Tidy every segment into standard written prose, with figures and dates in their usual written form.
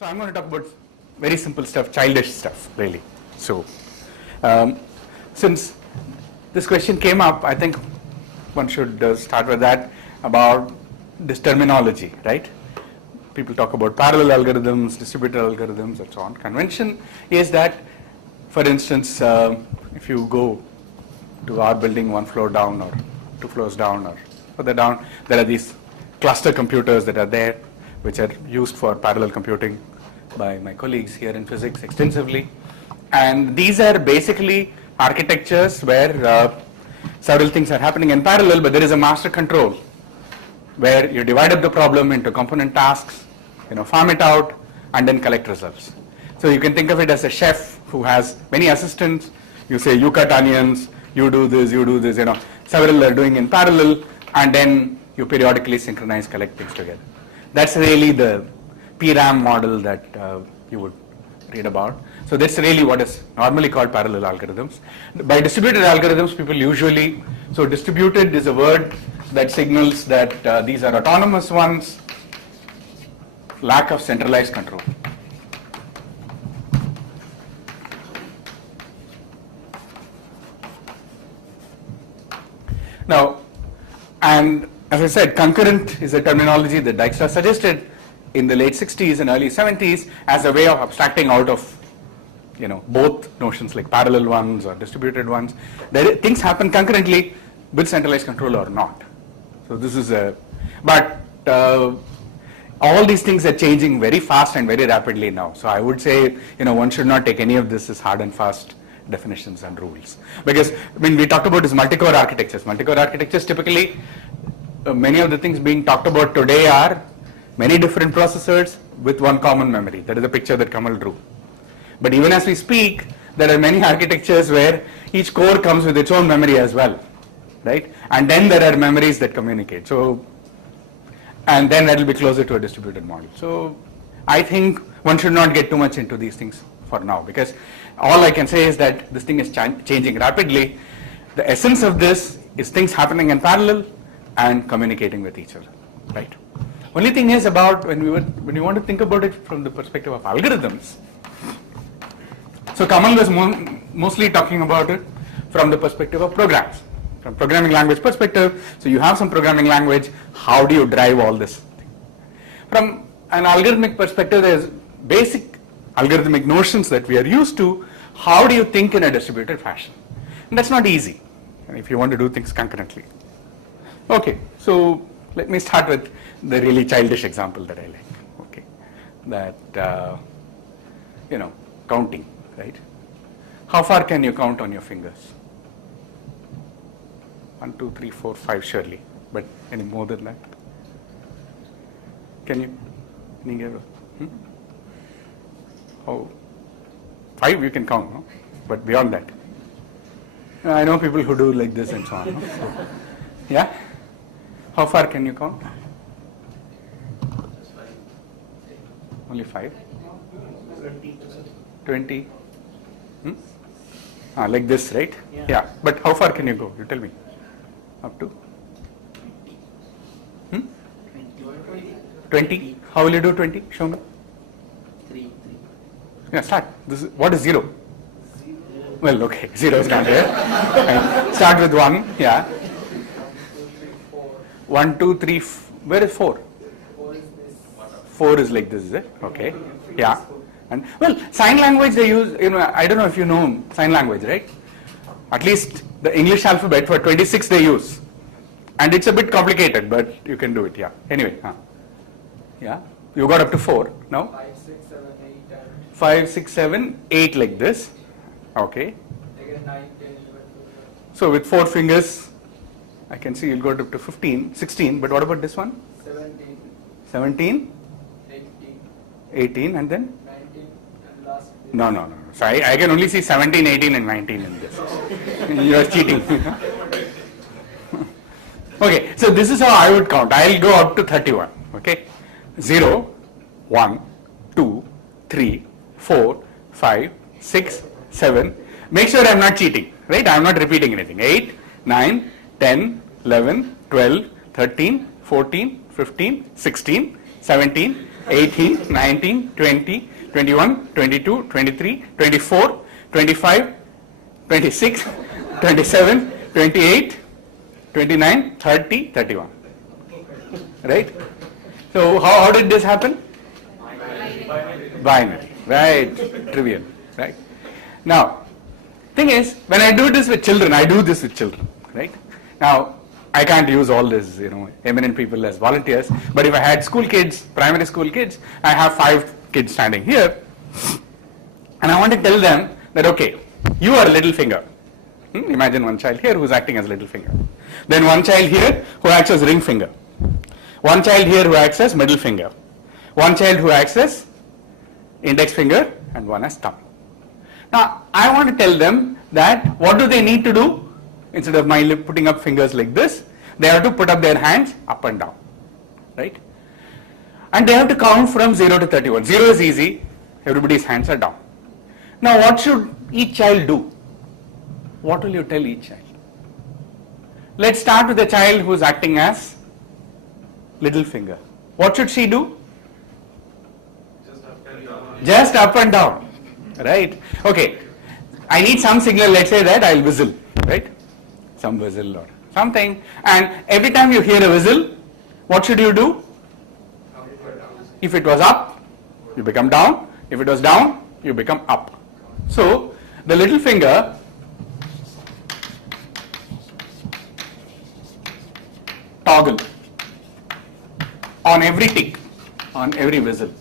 So I'm going to talk about very simple stuff, childish stuff, really. So since this question came up, I think one should start with that about this terminology, right? People talk about parallel algorithms, distributed algorithms, and so on. Convention is that, for instance, if you go to our building 1 floor down or 2 floors down or further down, there are these cluster computers that are there, which are used for parallel computing by my colleagues here in physics extensively. And these are basically architectures where several things are happening in parallel, but there is a master control where you divide up the problem into component tasks, farm it out, and then collect results. So you can think of it as a chef who has many assistants. You say, you cut onions, you do this, several are doing in parallel, and then you periodically synchronize, collect things together. That's really the PRAM model that you would read about. So that's really what is normally called parallel algorithms. By distributed algorithms, people usually, so distributed is a word that signals that these are autonomous ones, lack of centralized control. Now, and as I said, concurrent is a terminology that Dijkstra suggested in the late 60s and early 70s as a way of abstracting out of both notions like parallel ones or distributed ones. Things happen concurrently with centralized control or not. So this is but all these things are changing very fast and very rapidly now. So I would say, one should not take any of this as hard and fast definitions and rules. Because, we talked about this multi-core architectures. Multi-core architectures typically, many of the things being talked about today are many different processors with one common memory. That is the picture that Kamal drew. But even as we speak, there are many architectures where each core comes with its own memory as well, right? And then there are memories that communicate. So, and then that will be closer to a distributed model. So I think one should not get too much into these things for now, because all I can say is that this thing is changing rapidly. The essence of this is things happening in parallel and communicating with each other, right? Only thing is about when you want to think about it from the perspective of algorithms. So Kamal was mostly talking about it from the perspective of programs, from programming language perspective. So you have some programming language. How do you drive all this? From an algorithmic perspective, there's basic algorithmic notions that we are used to. How do you think in a distributed fashion? And that's not easy if you want to do things concurrently. Okay, so let me start with the really childish example that I like. Okay, that counting, right? How far can you count on your fingers? 1, 2, 3, 4, 5 surely, but any more than that? Can you? Oh, 5 you can count, no? But beyond that, I know people who do like this and so on. No? So, yeah. How far can you count? Only 5? 20? Like this, right? Yeah. But how far can you go? You tell me. Up to? 20? How will you do 20? Show me. 3. Yeah, start. What is 0? 0. Well, okay. 0 is not there. Right. Start with 1. Yeah. 1, 2, 3. Where is 4? 4 is this. 4 is like this, is it? Okay. Yeah. And well, sign language they use, I don't know if you know sign language, right? At least the English alphabet for 26 they use. And it's a bit complicated, but you can do it, yeah. Anyway, yeah. You got up to 4 now? 5, 6, 7, 8, 5, 6, 7, 8 like this. Okay. again 9, 10, 11, 12. So with 4 fingers, I can see you'll go up to 15, 16, but what about this one? 17, 17, 18, 18, and then? 19, and last. No. So I can only see 17, 18, and 19 in this. You are cheating. Okay, so this is how I would count. I'll go up to 31. Okay, 0, 1, 2, 3, 4, 5, 6, 7. Make sure I'm not cheating, right? I'm not repeating anything. 8, 9, 10, 11, 12, 13, 14, 15, 16, 17, 18, 19, 20, 21, 22, 23, 24, 25, 26, 27, 28, 29, 30, 31. Right? So how did this happen? Binary. Right. Trivial. Right? Now, thing is, when I do this with children, right? Now, I can't use all these, eminent people as volunteers, but if I had school kids, primary school kids, I have 5 kids standing here, and I want to tell them that, okay, you are a little finger. Imagine one child here who's acting as little finger. Then one child here who acts as ring finger. One child here who acts as middle finger. One child who acts as index finger, and one as thumb. Now, I want to tell them that what do they need to do? Instead of my putting up fingers like this, they have to put up their hands up and down, right? And they have to count from 0 to 31. 0 is easy, everybody's hands are down. Now, what should each child do? What will you tell each child? Let's start with the child who's acting as little finger. What should she do? Just up and down, right? Okay, I need some signal, let's say that I'll whistle, right? Some whistle or something, and every time you hear a whistle, what should you do? If it was up, you become down. If it was down, you become up. So, the little finger toggle on every tick, on every whistle.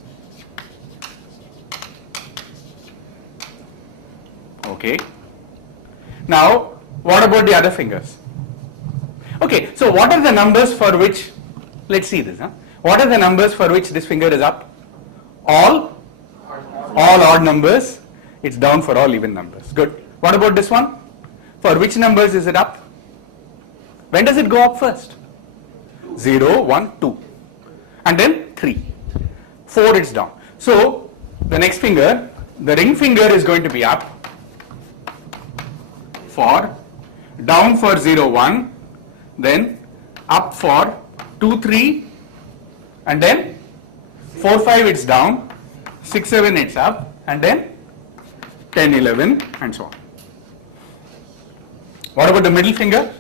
Okay. Now, what about the other fingers? Okay, so what are the numbers for which, let's see this, what are the numbers for which this finger is up? All odd numbers, it's down for all even numbers. Good. What about this one? For which numbers is it up? When does it go up first? 0, 1, 2. And then 3. 4 it's down. So, the next finger, the ring finger is going to be up for, down for 0, 1, then up for 2, 3, and then 4, 5 it's down, 6, 7 it's up, and then 10, 11, and so on. What about the middle finger?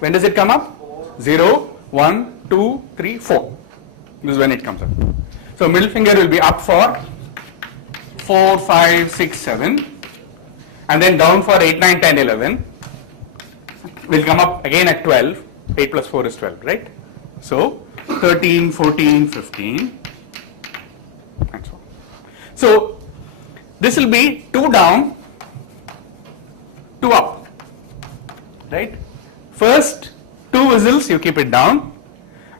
When does it come up? 0, 1, 2, 3, 4. This is when it comes up. So middle finger will be up for 4, 5, 6, 7, and then down for 8, 9, 10, 11. Will come up again at 12. 8 plus 4 is 12, right? So 13, 14, 15, and so on. So this will be 2 down, 2 up, right? First 2 whistles you keep it down,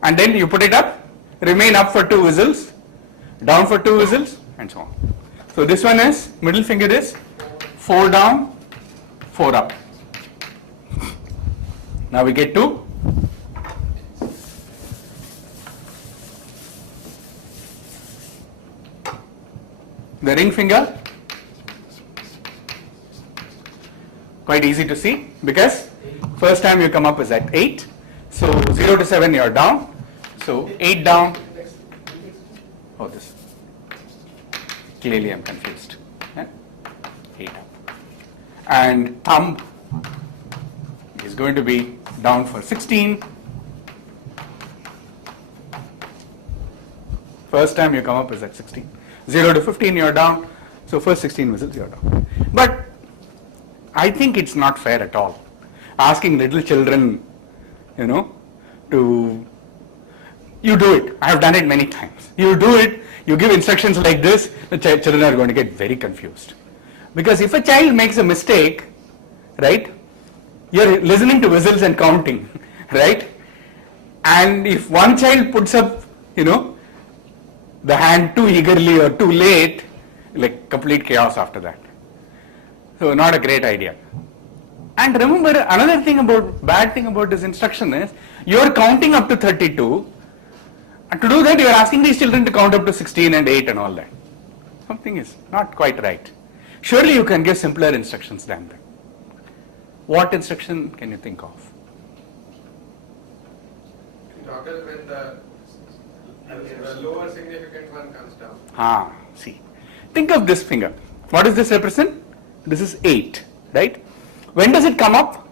and then you put it up, remain up for 2 whistles, down for 2 whistles, and so on. So this one is, middle finger is 4 down, 4 up. Now we get to the ring finger. Quite easy to see because first time you come up is at 8. So 0 to 7 you are down. So 8 down. Oh, this. Clearly I am confused. 8 up. And thumb is going to be down for 16. First time you come up is at 16. 0 to 15 you are down. So first 16 whistles you are down. But I think it's not fair at all. Asking little children, to, you do it. I have done it many times. You do it, you give instructions like this, the children are going to get very confused. Because if a child makes a mistake, right, you're listening to whistles and counting, right? And if one child puts up, the hand too eagerly or too late, like complete chaos after that. So not a great idea. And remember, another thing bad thing about this instruction is, you are counting up to 32, and to do that you are asking these children to count up to 16 and 8 and all that. Something is not quite right. Surely you can give simpler instructions than that. What instruction can you think of? toggle when the lower significant one comes down. See. Think of this finger. What does this represent? This is 8, right? When does it come up?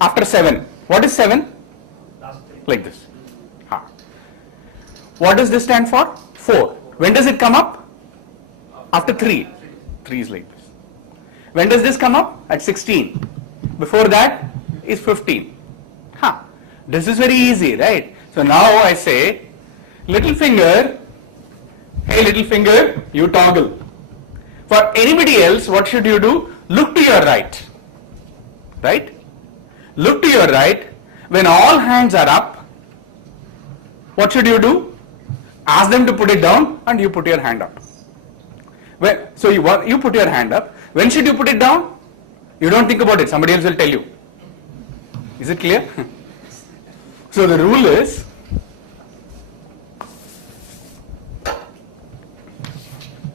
After 7. What is 7? Like this. What does this stand for? 4. When does it come up? After 3. 3 is like this. When does this come up? At 16. Before that is 15. This is very easy, right? So now I say, little finger, hey little finger, you toggle. For anybody else, what should you do? Look to your right. Right? Look to your right. When all hands are up, what should you do? Ask them to put it down and you put your hand up. So you put your hand up. When should you put it down? You don't think about it. Somebody else will tell you. Is it clear? So the rule is,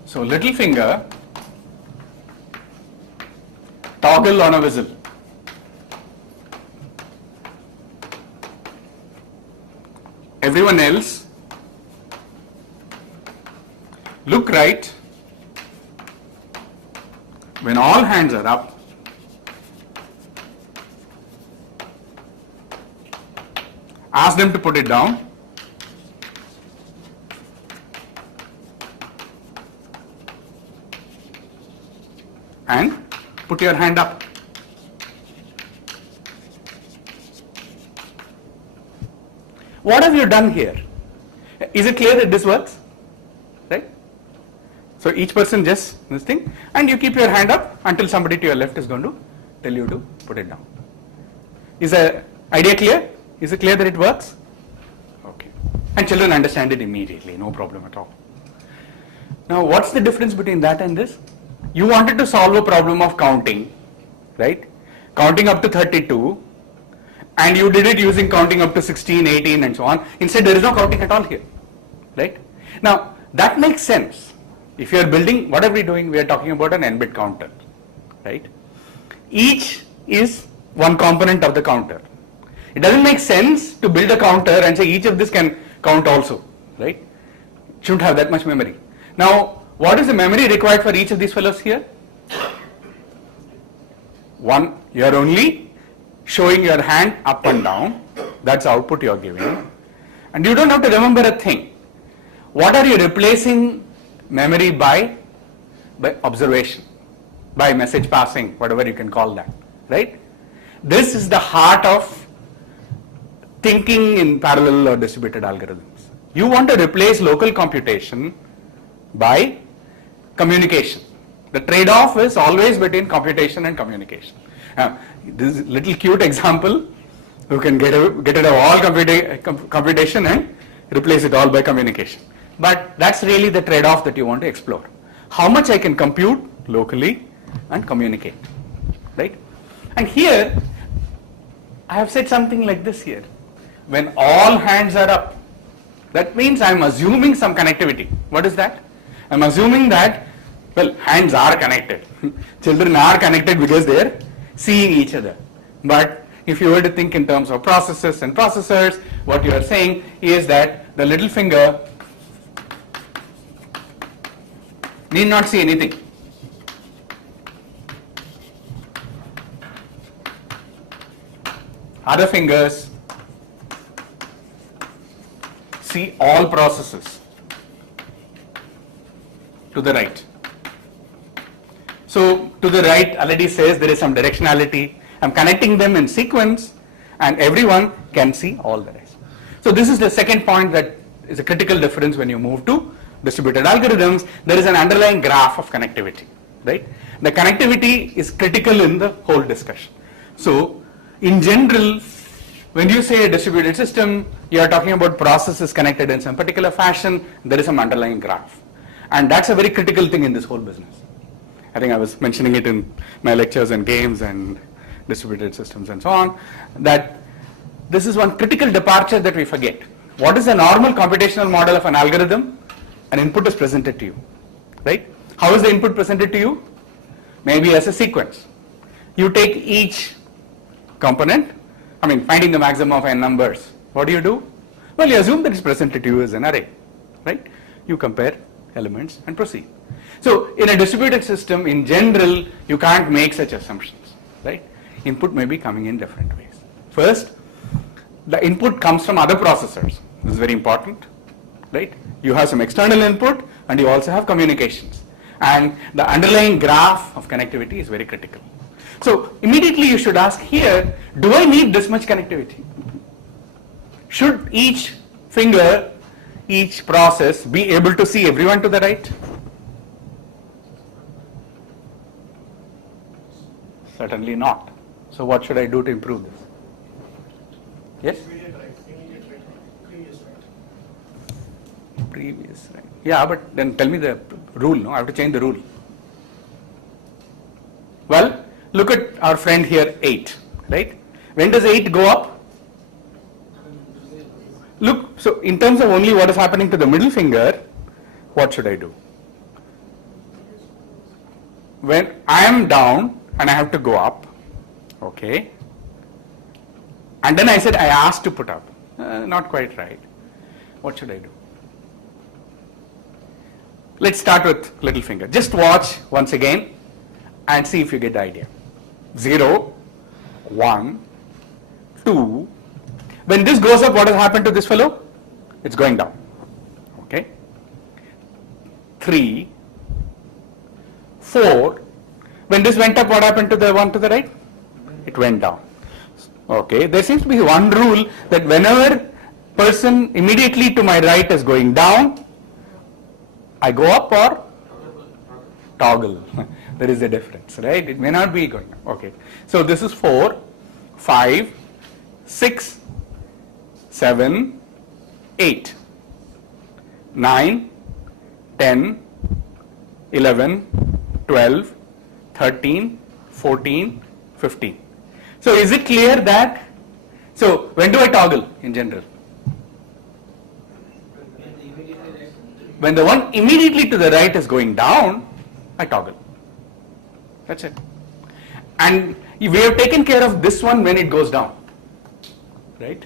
so little finger, toggle on a whistle. Everyone else, look right. When all hands are up, ask them to put it down. And put your hand up. What have you done here? Is it clear that this works? Right? So each person just this thing, and you keep your hand up until somebody to your left is going to tell you to put it down. Is the idea clear? Is it clear that it works? Okay. And children understand it immediately, no problem at all. Now what's the difference between that and this? You wanted to solve a problem of counting, right? Counting up to 32, and you did it using counting up to 16, 18 and so on. Instead there is no counting at all here, right? Now that makes sense. If you are building, what are we doing? We are talking about an n-bit counter, right? Each is one component of the counter. It doesn't make sense to build a counter and say each of this can count also, right? Shouldn't have that much memory. Now, what is the memory required for each of these fellows here? 1. You are only showing your hand up and down. That's the output you are giving. And you don't have to remember a thing. What are you replacing memory by? By observation, by message passing, whatever you can call that, right? This is the heart of thinking in parallel or distributed algorithms. You want to replace local computation by communication. The trade-off is always between computation and communication. This little cute example, you can get rid of all computation and replace it all by communication. But that's really the trade-off that you want to explore. How much I can compute locally and communicate, right? And here, I have said something like this here. When all hands are up, that means I am assuming some connectivity. What is that? I am assuming that, well, hands are connected. Children are connected because they are seeing each other. But if you were to think in terms of processes and processors, what you are saying is that the little finger need not see anything. Other fingers see all processes to the right. So to the right, already says there is some directionality. I'm connecting them in sequence and everyone can see all the rest. So this is the second point that is a critical difference when you move to distributed algorithms. There is an underlying graph of connectivity, right? The connectivity is critical in the whole discussion. So in general, when you say a distributed system, you are talking about processes connected in some particular fashion. There is some underlying graph. And that's a very critical thing in this whole business. I think I was mentioning it in my lectures and games and distributed systems and so on, that this is one critical departure that we forget. What is a normal computational model of an algorithm? An input is presented to you, right? How is the input presented to you? Maybe as a sequence. You take each component, finding the maximum of n numbers What do? Well, you assume that it's presented to you as an array, right? You compare elements and proceed. So in a distributed system, in general, you can't make such assumptions, right? Input may be coming in different ways. First, the input comes from other processors. This is very important, right? You have some external input and you also have communications. And the underlying graph of connectivity is very critical. So immediately you should ask here, do I need this much connectivity? Should each finger, each process be able to see everyone to the right? Certainly not. So what should I do to improve this? Yes? Immediate right, previous right. Previous, right. Yeah, but then tell me the rule, no? I have to change the rule. Well, look at our friend here, 8, right? When does 8 go up? Look, so in terms of only what is happening to the middle finger, what should I do? When I am down and I have to go up, okay, and then I said I asked to put up, not quite right. What should I do? Let's start with little finger. Just watch once again and see if you get the idea. 0, 1, 2. When this goes up, what has happened to this fellow? It's going down. Okay. 3, 4. When this went up, what happened to the one to the right? It went down. Okay. There seems to be one rule that whenever person immediately to my right is going down, I go up or toggle. There is a difference, right? It may not be going up. Okay. So this is 4, 5, 6, 7, 8, 9, 10, 11, 12, 13, 14, 15. So is it clear that, so when do I toggle in general? When the one immediately to the right is going down, I toggle. That's it. And we have taken care of this one when it goes down, right?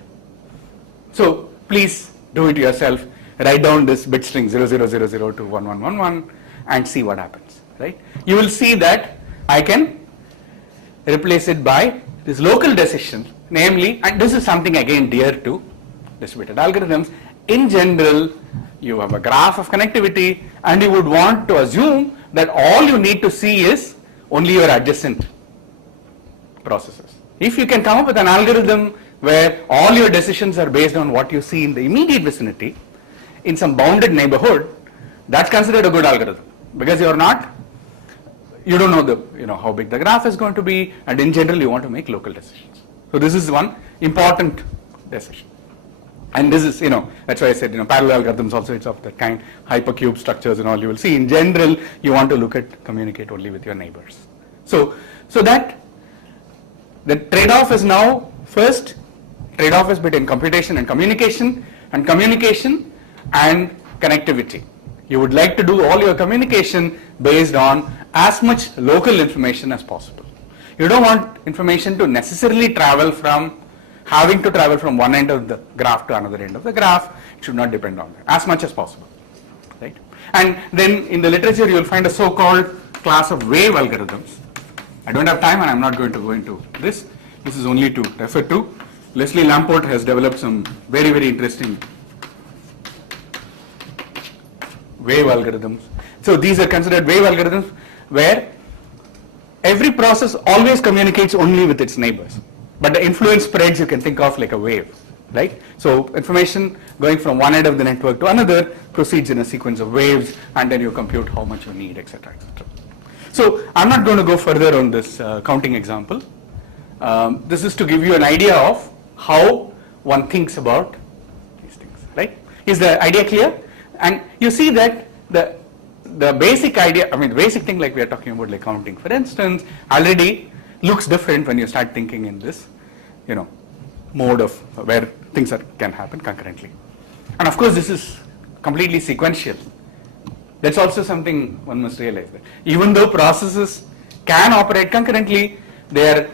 So please do it yourself. Write down this bit string 0000 to 1111 and see what happens, right? You will see that I can replace it by this local decision, namely, and this is something again dear to distributed algorithms. In general, you have a graph of connectivity and you would want to assume that all you need to see is only your adjacent processes. If you can come up with an algorithm where all your decisions are based on what you see in the immediate vicinity, in some bounded neighborhood, that's considered a good algorithm because you don't know how big the graph is going to be, and in general you want to make local decisions. So this is one important decision. And this is, that's why I said, parallel algorithms also, it's of that kind, hypercube structures and all. You will see in general, you want to communicate only with your neighbors. So that the trade-off is now, first, trade-off is between computation and communication and connectivity. You would like to do all your communication based on as much local information as possible. You don't want information to necessarily having to travel from one end of the graph to another end of the graph. It should not depend on that as much as possible, right? And then in the literature you will find a so-called class of wave algorithms. I don't have time and I'm not going to go into this. This is only to refer to. Leslie Lamport has developed some very, very interesting wave algorithms. So these are considered wave algorithms where every process always communicates only with its neighbors. But the influence spreads you can think of like a wave, right? So information going from one end of the network to another proceeds in a sequence of waves, and then you compute how much you need, etc., etc. So I'm not going to go further on this counting example. This is to give you an idea of how one thinks about these things, right? Is the idea clear? And you see that the basic idea, the basic thing like we are talking about, like counting, for instance, already looks different when you start thinking in this, mode of where things can happen concurrently. And of course, this is completely sequential. That's also something one must realize, that even though processes can operate concurrently, they are,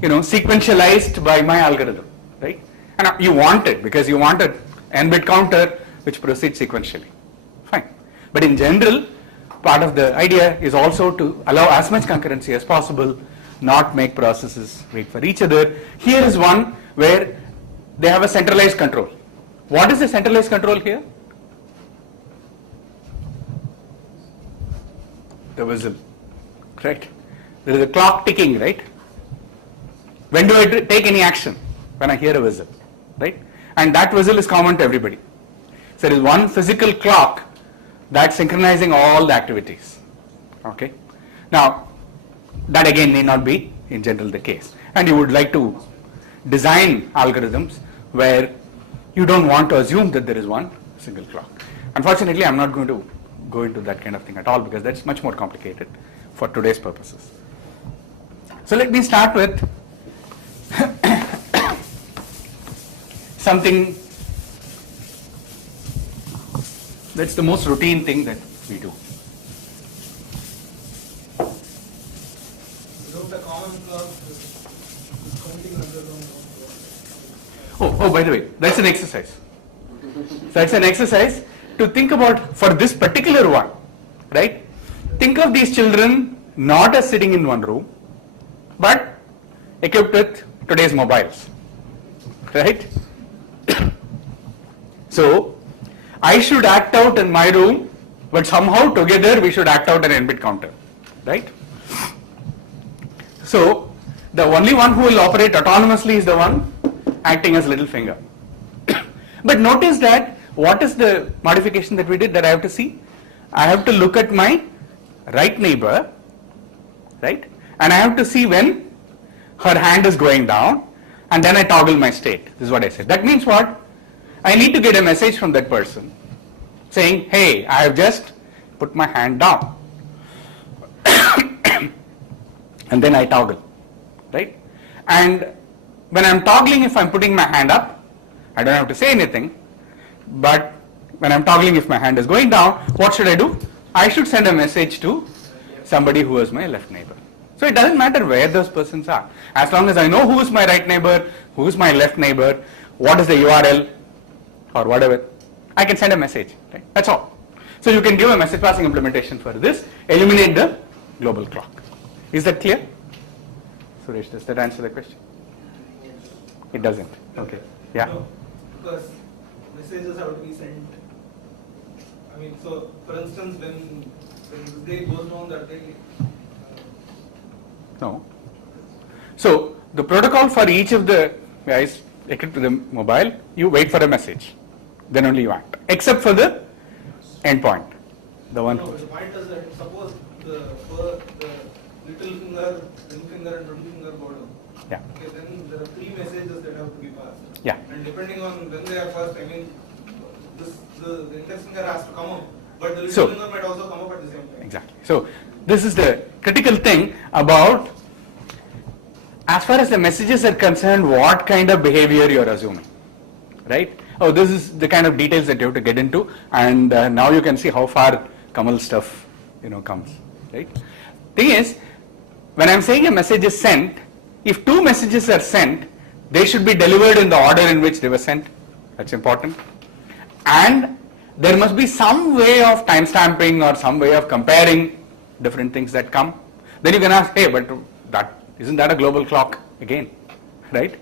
sequentialized by my algorithm, right? And you want it because you want an n-bit counter which proceeds sequentially. Fine. But in general, part of the idea is also to allow as much concurrency as possible, not make processes wait for each other. Here is one where they have a centralized control. What is the centralized control here? The whistle, right? There is a clock ticking, right? When do I take any action? When I hear a whistle, right? And that whistle is common to everybody. So there is one physical clock that's synchronizing all the activities. Okay. Now, that again may not be in general the case. And you would like to design algorithms where you don't want to assume that there is one single clock. Unfortunately, I'm not going to go into that kind of thing at all because that's much more complicated for today's purposes. So let me start with something that's the most routine thing that we do. Without a common clock, this counting algorithm. Oh, by the way, that's an exercise. That's an exercise to think about for this particular one, right? Think of these children not as sitting in one room, but equipped with today's mobiles, right? So, I should act out in my room, but somehow together we should act out an n-bit counter, right? So, the only one who will operate autonomously is the one acting as little finger. But notice that what is the modification that we did that I have to see? I have to look at my right neighbor, right? And I have to see when her hand is going down, and then I toggle my state. This is what I said. That means what? I need to get a message from that person saying, hey, I have just put my hand down. And then I toggle, right? And when I'm toggling, if I'm putting my hand up, I don't have to say anything. But when I'm toggling, if my hand is going down, what should I do? I should send a message to somebody who is my left neighbor. So it doesn't matter where those persons are. As long as I know who is my right neighbor, who is my left neighbor, what is the URL or whatever, I can send a message. Right? That's all. So you can give a message passing implementation for this, eliminate the global clock. Is that clear? Suresh, does that answer the question? It doesn't. Okay. Yeah. No, because messages have to be sent. I mean, so for instance, when this day goes down, that day. No. So the protocol for each of the guys equipped with the mobile, you wait for a message, then only you act. Except for the endpoint, the one. No, the point is that suppose the little finger, ring finger, and middle finger go down. Yeah. Okay, then there are 3 messages that have to be passed. Yeah. And depending on when they are first, I mean, the index finger has to come up, but the little So- finger might also come up at the same time. Exactly. So this is the critical thing about, as far as the messages are concerned, what kind of behavior you are assuming, right? Oh, this is the kind of details that you have to get into, and now you can see how far Kamal stuff, comes, right? Thing is, when I'm saying a message is sent, if 2 messages are sent, they should be delivered in the order in which they were sent. That's important. And there must be some way of timestamping or some way of comparing different things that come. Then you can ask, hey, but isn't that a global clock again, right?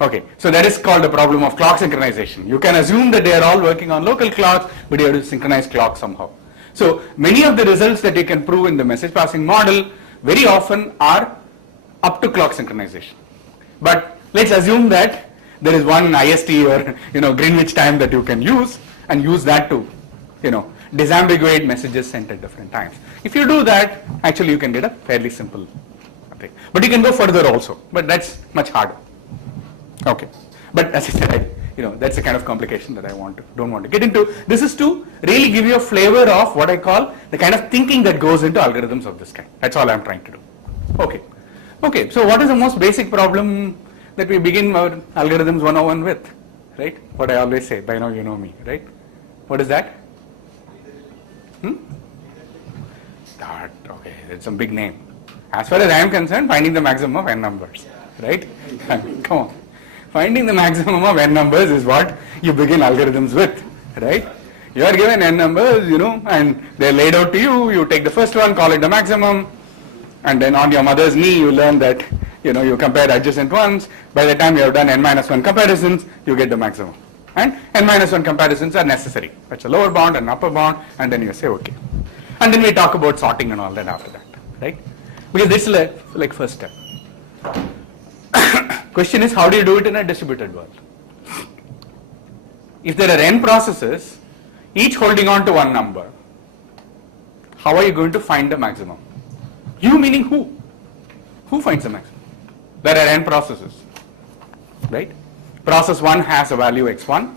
Okay, so that is called the problem of clock synchronization. You can assume that they are all working on local clocks, but you have to synchronize clocks somehow. So many of the results that you can prove in the message passing model very often are up to clock synchronization. But let's assume that there is one IST or Greenwich time that you can use, and use that to disambiguate messages sent at different times. If you do that, actually you can get a fairly simple thing. But you can go further also, but that's much harder. Okay, but as I said, that's the kind of complication that I don't want to get into. This is to really give you a flavor of what I call the kind of thinking that goes into algorithms of this kind. That's all I'm trying to do. Okay, so what is the most basic problem that we begin our algorithms 101 with, right? What I always say, by now you know me, right? What is that? That, okay, that's some big name. As far as I am concerned, finding the maximum of n numbers, right? Come on. Finding the maximum of n numbers is what you begin algorithms with, right? You are given n numbers, and they're laid out to you. You take the first one, call it the maximum, and then on your mother's knee you learn that, you compare adjacent ones. By the time you have done n minus 1 comparisons, you get the maximum. And n minus 1 comparisons are necessary. That's a lower bound and upper bound, and then you say okay. And then we talk about sorting and all that after that, right? Because this is like first step. Question is, how do you do it in a distributed world? If there are n processes, each holding on to one number, how are you going to find the maximum? You meaning who? Who finds the maximum? There are n processes, right? Process 1 has a value x1,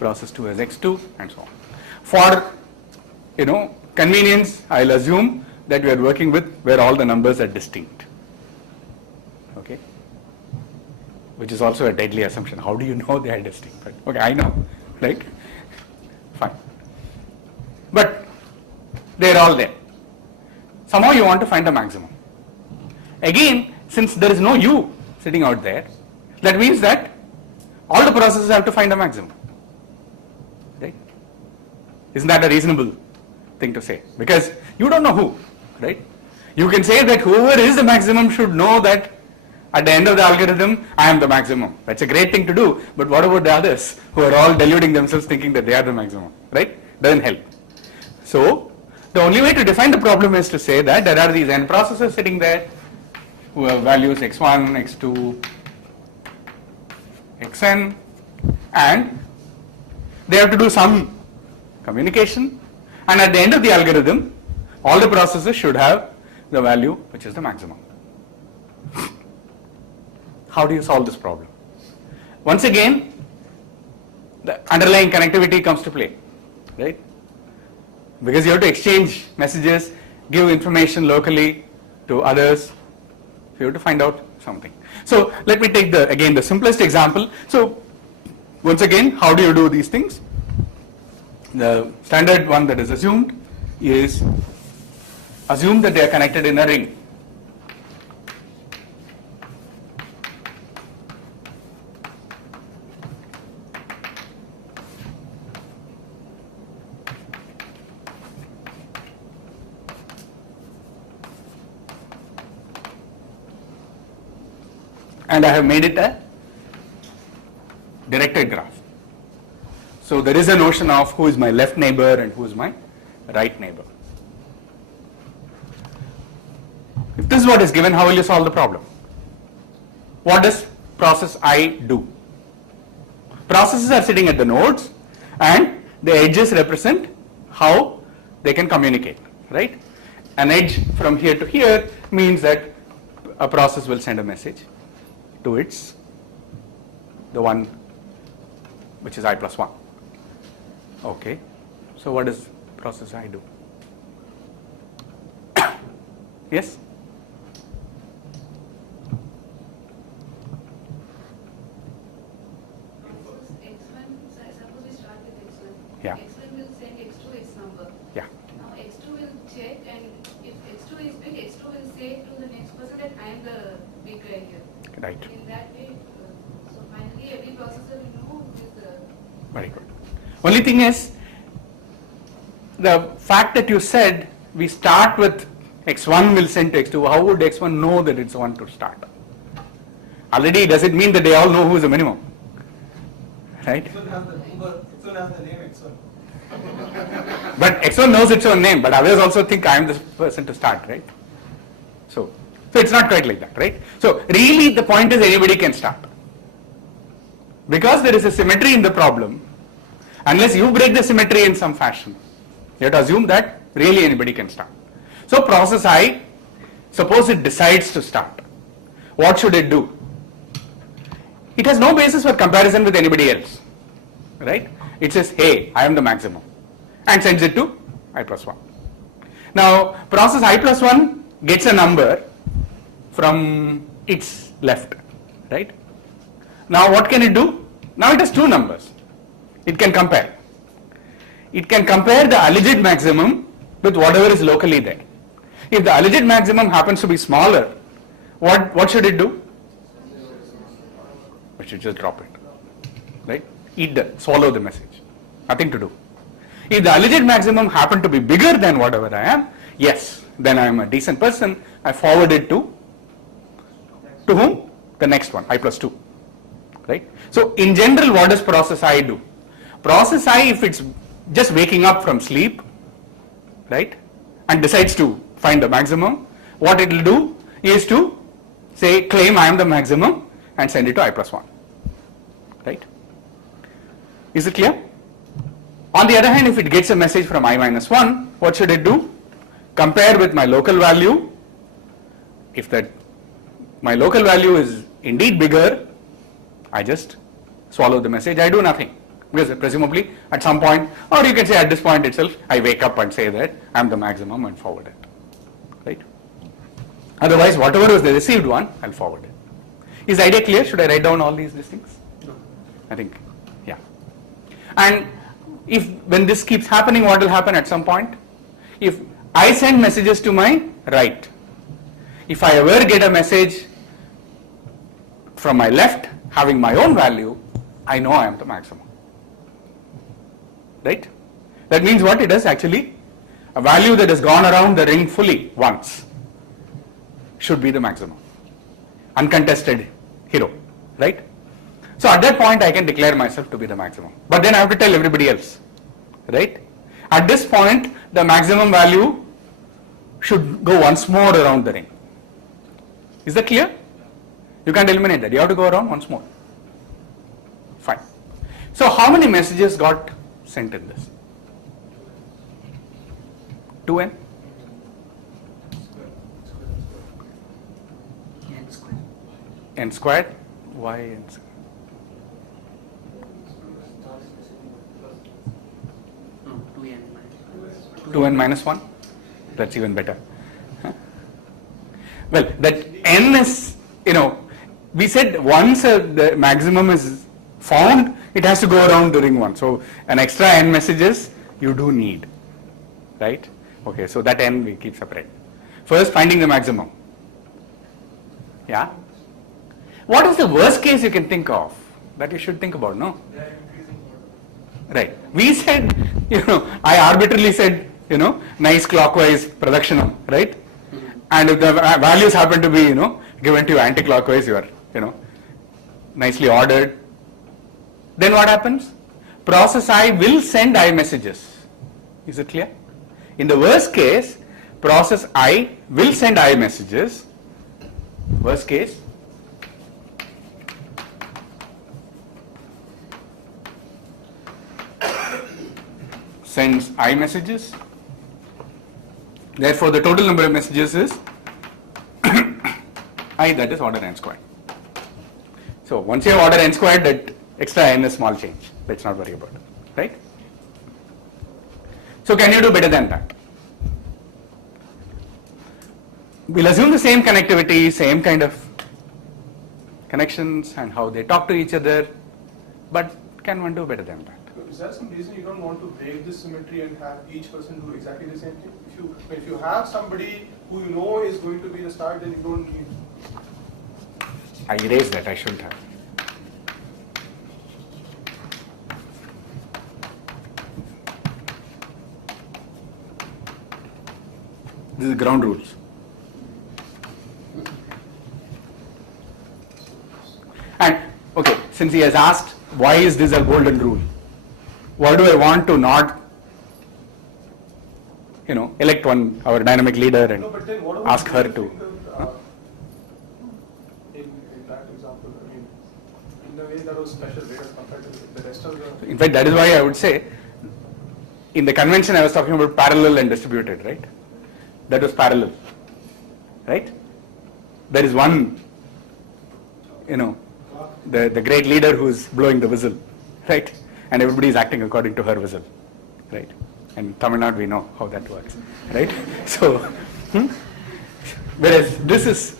process 2 has x2, and so on. For, convenience, I'll assume that we are working with where all the numbers are distinct. Okay? Which is also a deadly assumption. How do you know they are distinct? But, okay, I know, right? Fine. But they're all there. Somehow you want to find the maximum. Again, since there is no you sitting out there, that means that all the processes have to find the maximum. Right? Isn't that a reasonable thing to say? Because you don't know who, right? You can say that whoever is the maximum should know that at the end of the algorithm, I am the maximum. That's a great thing to do, but what about the others who are all deluding themselves thinking that they are the maximum, right? Doesn't help. So, the only way to define the problem is to say that there are these n processes sitting there who have values x1, x2, xn, and they have to do some communication, and at the end of the algorithm, all the processes should have the value which is the maximum. How do you solve this problem? Once again, the underlying connectivity comes to play, right? Because you have to exchange messages, give information locally to others, so you have to find out something. So let me take again the simplest example. So once again, how do you do these things? The standard one that is assumed is assume that they are connected in a ring. And I have made it a directed graph. So there is a notion of who is my left neighbor and who is my right neighbor. If this is what is given, how will you solve the problem? What does process I do? Processes are sitting at the nodes and the edges represent how they can communicate, right? An edge from here to here means that a process will send a message to the one which is I plus 1. Okay, so what does process I do? Yes? Suppose we start with x1. Yeah. x1 will send x2 its number. Yeah. Now x2 will check, and if x2 is big, x2 will say to the next person that I am the big guy here. Right. In that way, so finally every processor will know who is the. Very good. Only thing is, the fact that you said we start with x1 will send to x2, how would x1 know that it's 1 to start? Already, does it mean that they all know who is the minimum? Right? X1 has the number, X1 has the name X1. But x1 knows its own name, but others also think I am the person to start, right? So it's not quite like that, right? So really the point is anybody can start. Because there is a symmetry in the problem, unless you break the symmetry in some fashion, you have to assume that really anybody can start. So process I, suppose it decides to start. What should it do? It has no basis for comparison with anybody else, right? It says, hey, I am the maximum, and sends it to I plus 1. Now, process I plus 1 gets a number from its left, right? Now, what can it do? Now it has two numbers. It can compare. It can compare the alleged maximum with whatever is locally there. If the alleged maximum happens to be smaller, what should it do? It should just drop it. Right? Eat that, swallow the message. Nothing to do. If the alleged maximum happened to be bigger than whatever I am, yes, then I am a decent person. I forward it to whom? The next one, I plus 2. Right? So in general, what does process I do? Process I, if it's just waking up from sleep, right, and decides to find the maximum, what it will do is to say, claim I am the maximum and send it to I plus 1. Right? Is it clear? On the other hand, if it gets a message from I minus 1, what should it do? Compare with my local value. If that my local value is indeed bigger, I just swallow the message. I do nothing, because presumably at some point, or you can say at this point itself, I wake up and say that I am the maximum and forward it. Right? Otherwise, whatever was the received one, I'll forward it. Is the idea clear? Should I write down all these things? No. I think, yeah. And if when this keeps happening, what will happen at some point? If I send messages to my right, if I ever get a message from my left having my own value, I know I am the maximum. Right? That means what it is actually, a value that has gone around the ring fully once should be the maximum. Uncontested hero. Right? So at that point I can declare myself to be the maximum. But then I have to tell everybody else. Right? At this point the maximum value should go once more around the ring. Is that clear? You can't eliminate that. You have to go around once more. Fine. So how many messages got sent in this? 2n? N squared? Why n squared? 2n minus 1? That's even better. Huh? Well, that n is, we said once the maximum is found, it has to go around the ring one. So an extra n messages you do need. Right? Okay, so that n we keep separate. First, finding the maximum. Yeah? What is the worst case you can think of that you should think about, no? Right. We said, I arbitrarily said, nice clockwise pradakshina, right? And if the values happen to be, given to you anti-clockwise, you are, nicely ordered. Then what happens? Process I will send I messages. Is it clear? In the worst case, process I will send I messages. Worst case. Sends I messages. Therefore, the total number of messages is I, that is order n squared. So once you have order n squared, that extra n is small change. Let's not worry about it. Right? So can you do better than that? We'll assume the same connectivity, same kind of connections and how they talk to each other, but can one do better than that? Is there some reason you don't want to break this symmetry and have each person do exactly the same thing? If you have somebody who you know is going to be the start, then you don't need. I erased that, I shouldn't have. This is ground rules. And okay, since he has asked why is this a golden rule, why do I want to not elect our dynamic leader and No, but then what about ask her to? In that example, I mean, in a way that was special, as compared to the rest of the. In fact, that is why I would say, in the convention I was talking about parallel and distributed, right? That was parallel, right? There is one, the great leader who is blowing the whistle, right? And everybody is acting according to her whistle, right? And Tamil Nadu, we know how that works, right? So, whereas this is,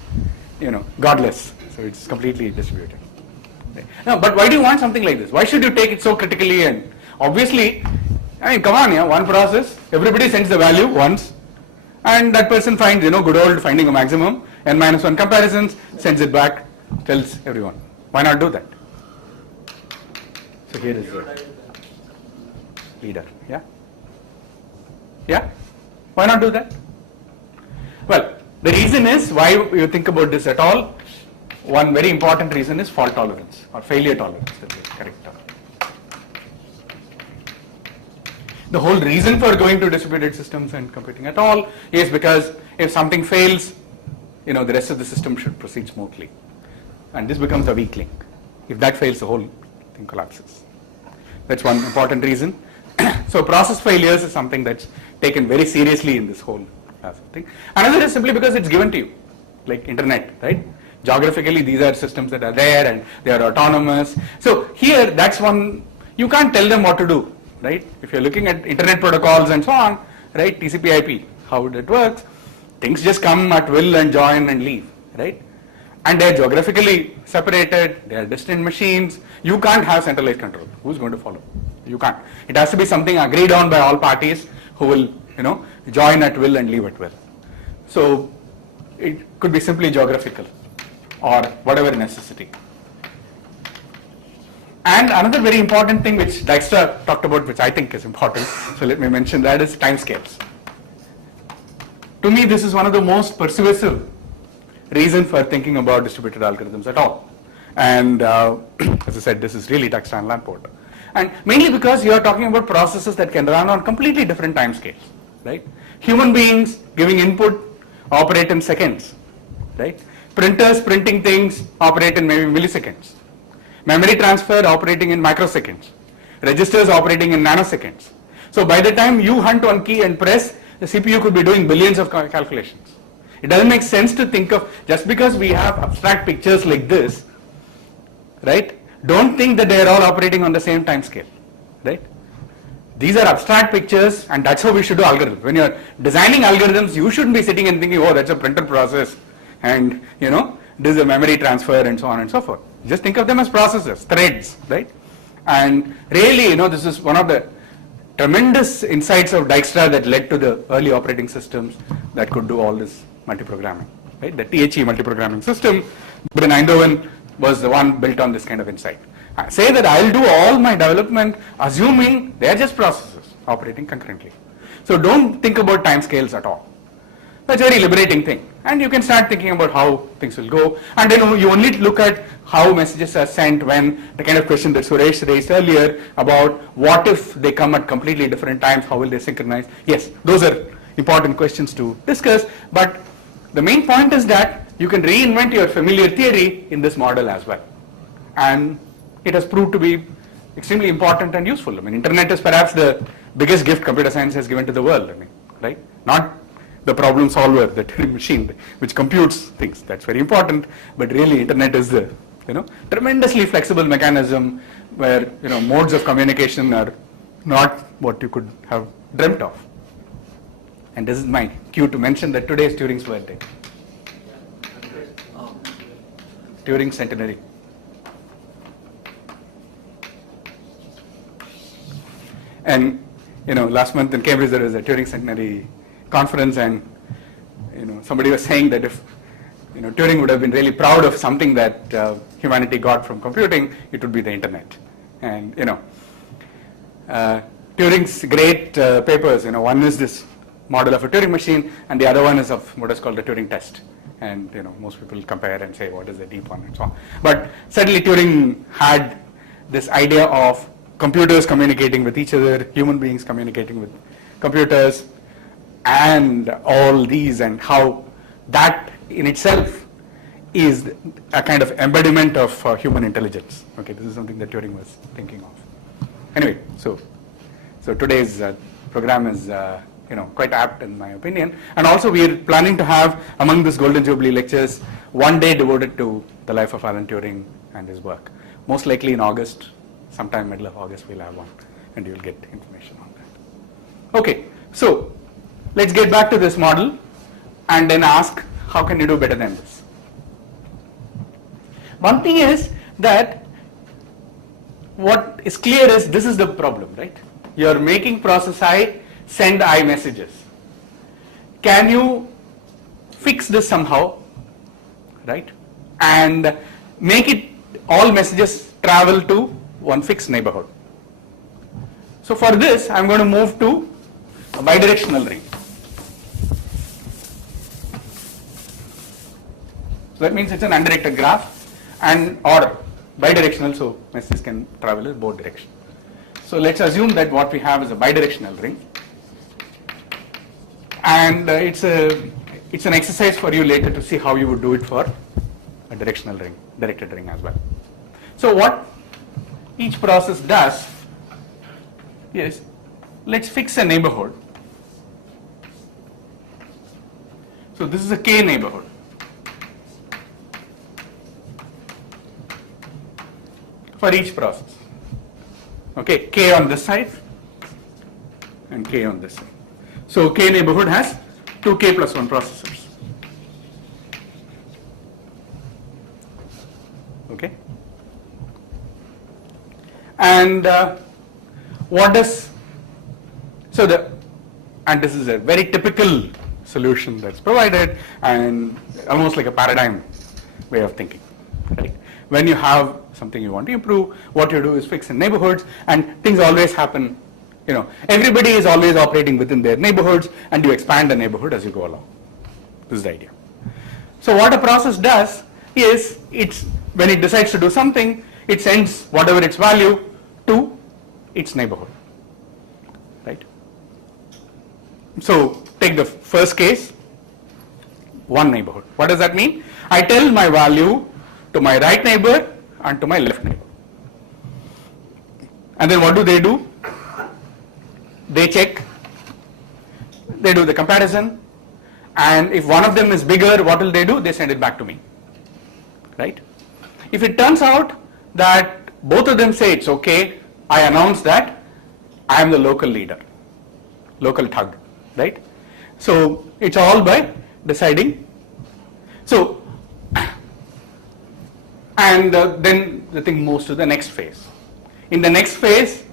godless, so it's completely distributed. Right? No, but why do you want something like this? Why should you take it so critically? And obviously, come on, one process, everybody sends the value once, and that person finds, good old finding a maximum, n minus 1 comparisons, sends it back, tells everyone. Why not do that? So here is the leader. Yeah? Yeah? Why not do that? Well, the reason is why you think about this at all. One very important reason is fault tolerance or failure tolerance is the correct term. The whole reason for going to distributed systems and computing at all is because if something fails, the rest of the system should proceed smoothly. And this becomes a weak link. If that fails, the whole thing collapses. That's one important reason. So process failures is something that's taken very seriously in this whole class of thing. Another is simply because it's given to you, like internet, right? Geographically, these are systems that are there and they are autonomous. So here, that's one, you can't tell them what to do, right? If you're looking at internet protocols and so on, right, TCP/IP, how it works, things just come at will and join and leave, right? And they're geographically separated, they are distant machines. You can't have centralized control. Who's going to follow? You can't. It has to be something agreed on by all parties who will, join at will and leave at will. So it could be simply geographical or whatever necessity. And another very important thing which Dijkstra talked about, which I think is important, so let me mention that, is timescales. To me, this is one of the most persuasive reason for thinking about distributed algorithms at all. And as I said, this is really Dijkstra and Lamport. And mainly because you are talking about processes that can run on completely different time scales, right? Human beings giving input operate in seconds, right? Printers printing things operate in maybe milliseconds. Memory transfer operating in microseconds. Registers operating in nanoseconds. So by the time you hunt one key and press, the CPU could be doing billions of calculations. It doesn't make sense to think of, just because we have abstract pictures like this, right? Don't think that they are all operating on the same time scale, right? These are abstract pictures, and that's how we should do algorithms. When you're designing algorithms, you shouldn't be sitting and thinking, oh, that's a printer process, and this is a memory transfer and so on and so forth. Just think of them as processes, threads, right? And really, this is one of the tremendous insights of Dijkstra that led to the early operating systems that could do all this multiprogramming, right? The THE multiprogramming system, Brian Eindhoven was the one built on this kind of insight. I say that I'll do all my development assuming they're just processes operating concurrently. So don't think about timescales at all. That's a very liberating thing. And you can start thinking about how things will go. And then you only look at how messages are sent when, the kind of question that Suresh raised earlier about what if they come at completely different times, how will they synchronize? Yes, those are important questions to discuss. But the main point is that you can reinvent your familiar theory in this model as well. And it has proved to be extremely important and useful. I mean, internet is perhaps the biggest gift computer science has given to the world, right? Not the problem solver, the Turing machine, which computes things. That's very important. But really, internet is the, tremendously flexible mechanism where, modes of communication are not what you could have dreamt of. And this is my cue to mention that today is Turing's birthday. Turing centenary. And last month in Cambridge there was a Turing centenary conference, and somebody was saying that if Turing would have been really proud of something that humanity got from computing, it would be the internet. And Turing's great papers, one is this model of a Turing machine, and the other one is of what is called the Turing test. And most people compare and say what is the deep one and so on. But certainly Turing had this idea of computers communicating with each other, human beings communicating with computers, and all these, and how that in itself is a kind of embodiment of human intelligence. Okay, this is something that Turing was thinking of. Anyway, so today's program is quite apt in my opinion. And also we are planning to have, among this Golden Jubilee lectures, one day devoted to the life of Alan Turing and his work. Most likely in August, sometime middle of August we'll have one, and you'll get information on that. Okay, so let's get back to this model and then ask, how can you do better than this? One thing is that what is clear is this is the problem, right? You're making process I send I messages. Can you fix this somehow, right? And make it all messages travel to one fixed neighborhood. So for this, I'm going to move to a bidirectional ring. So that means it's an undirected graph and or bidirectional, so messages can travel in both directions. So let's assume that what we have is a bidirectional ring, and it's an exercise for you later to see how you would do it for a directional ring, directed ring as well. So what each process does is, let's fix a neighborhood. So this is a K neighborhood. For each process. Okay, K on this side and K on this side. So K neighborhood has 2K plus 1 processors. Okay. And what does, and this is a very typical solution that's provided and almost like a paradigm way of thinking, right? When you have something you want to improve, what you do is fix in neighborhoods, and things always happen. You know, everybody is always operating within their neighborhoods, and you expand the neighborhood as you go along. This is the idea. So what a process does is, when it decides to do something, it sends whatever its value to its neighborhood, right? So take the first case, one neighborhood. What does that mean? I tell my value to my right neighbor and to my left neighbor. And then what do? They check, they do the comparison, and if one of them is bigger, what will they do? They send it back to me, right? If it turns out that both of them say it's okay, I announce that I am the local leader, local thug, right? So it's all by deciding. So, and then the thing moves to the next phase. In the next phase,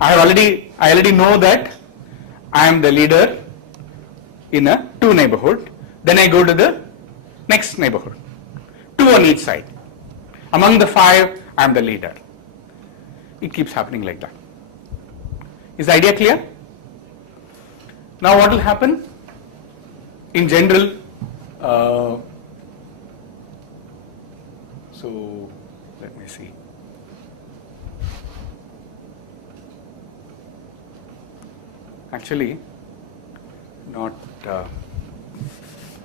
I already know that I am the leader in a 2 neighborhood. Then I go to the next neighborhood, 2 on each side. Among the 5, I am the leader. It keeps happening like that. Is the idea clear? Now what will happen? In general, so let me see. Actually, not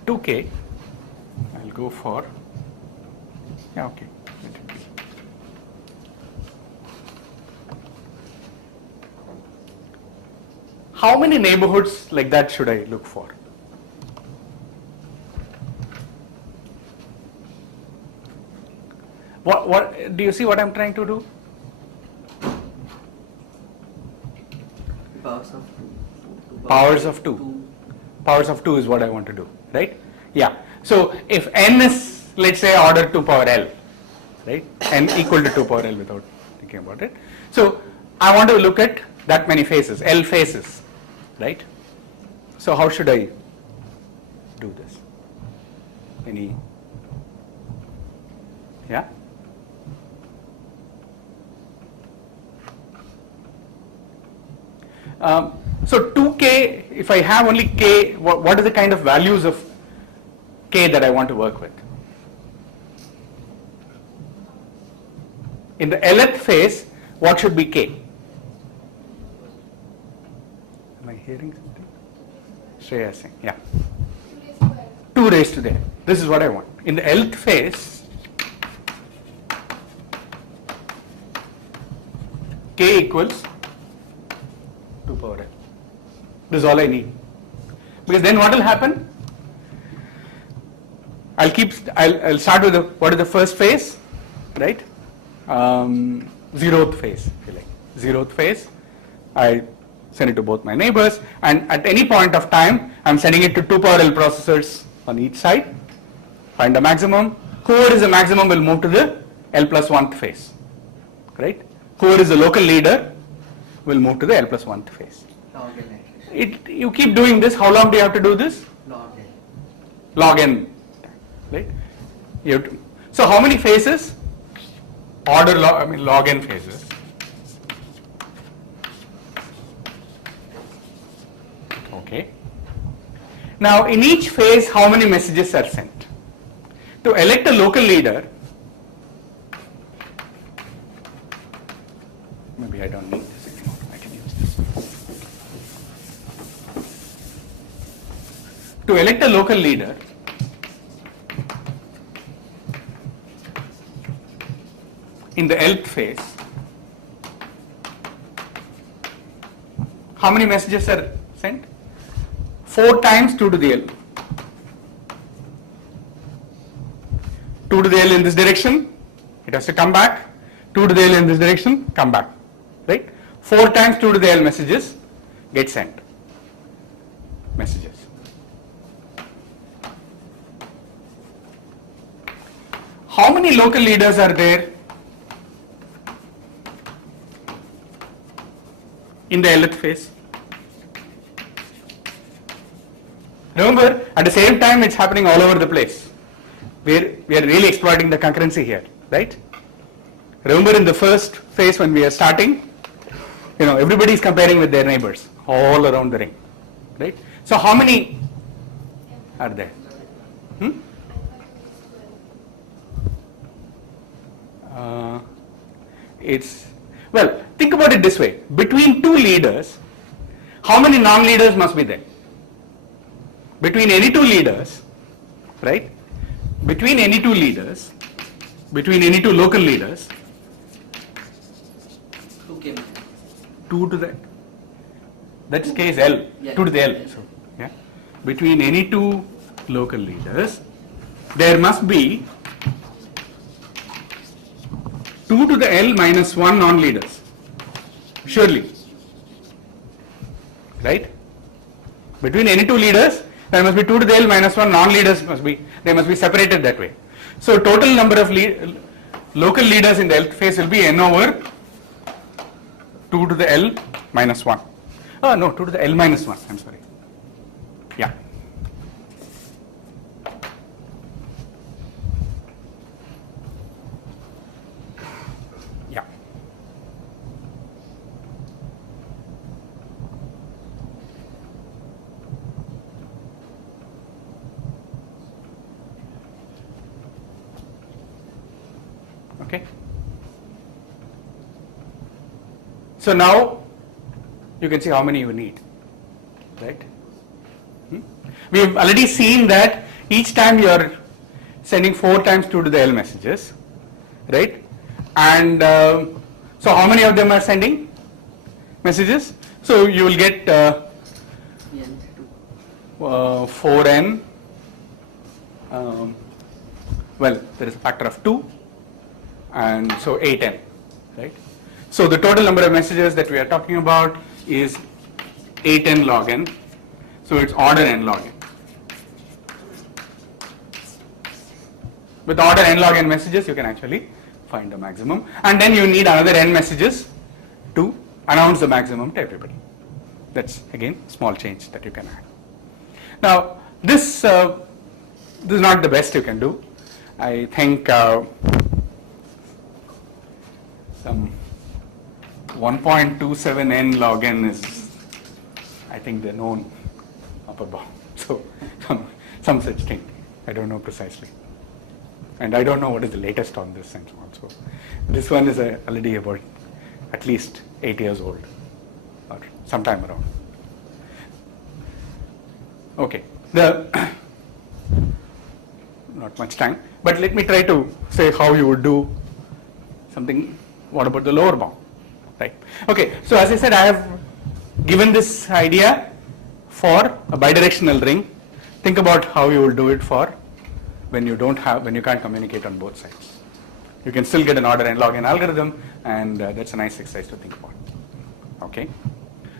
2K. I'll go for, yeah, okay. Let it be. How many neighborhoods like that should I look for? What do you see what I'm trying to do? Powers of 2. Powers of 2. Powers of 2 is what I want to do, right? Yeah. So if n is, let's say, order 2 power L, right? N equal to 2 power L without thinking about it. So I want to look at that many faces, L faces, right? So how should I do this? Any? Yeah? So 2K, if I have only K, what are the kind of values of K that I want to work with? In the Lth phase, what should be K? Am I hearing something? Shreya is saying, yeah. 2 raised to the L. This is what I want. In the Lth phase, K equals 2 power L. This is all I need. Because then what will happen? I'll start with what is the first phase, right? 0th phase, if you like. 0th phase, I send it to both my neighbors, and at any point of time, I'm sending it to 2 power L processors on each side. Find the maximum. Whoever is the maximum will move to the L plus 1th phase, right? Whoever is the local leader will move to the L plus 1th phase. Log n. You keep doing this. How long do you have to do this? Log n. Log n, right? So how many phases? order log n phases. Okay. Now in each phase, how many messages are sent? To elect a local leader, maybe I don't need this anymore, I can use this. To elect a local leader, in the elect phase, how many messages are sent? 4 times 2 to the L. 2 to the L in this direction, it has to come back. 2 to the L in this direction, come back. Right? 4 times 2 to the L messages get sent. Messages. How many local leaders are there in the Lth phase? Remember, at the same time, it's happening all over the place. We are really exploiting the concurrency here, right? Remember, in the first phase when we are starting, everybody is comparing with their neighbors all around the ring, right? So how many are there? Think about it this way. Between 2 leaders, how many non-leaders must be there? Between any 2 leaders, right? Between any 2 leaders, between any 2 local leaders, 2 came. 2 to the, that's case L, Yeah. 2 to the L. So, yeah. Between any 2 local leaders, there must be 2 to the L minus 1 non-leaders. Surely. Right? Between any 2 leaders, there must be 2 to the L minus 1 non-leaders they must be separated that way. So total number of local leaders in the L phase will be n over 2 to the L minus 1. Oh no, 2 to the L minus 1, I'm sorry. Yeah. Yeah. Okay. So now you can see how many you need, right? We have already seen that each time you are sending 4 times 2 to the L messages, right? And so how many of them are sending messages? So you will get 4n. Well, there is a factor of 2, and so 8n, right? So the total number of messages that we are talking about is 8n log n. So it's order n log n. With order n log n messages, you can actually find the maximum, and then you need another n messages to announce the maximum to everybody. That's again small change that you can add. Now this is not the best you can do. I think some 1.27 n log n is, I think, the known upper bound. So some such thing. I don't know precisely. And I don't know what is the latest on this and so on. So this one is already about at least 8 years old or sometime around. Okay. Not much time, but let me try to say how you would do something. What about the lower bound? Right. Okay. So as I said, I have given this idea for a bidirectional ring. Think about how you will do it for when you can't communicate on both sides. You can still get an order n log n algorithm, and that's a nice exercise to think about. Okay.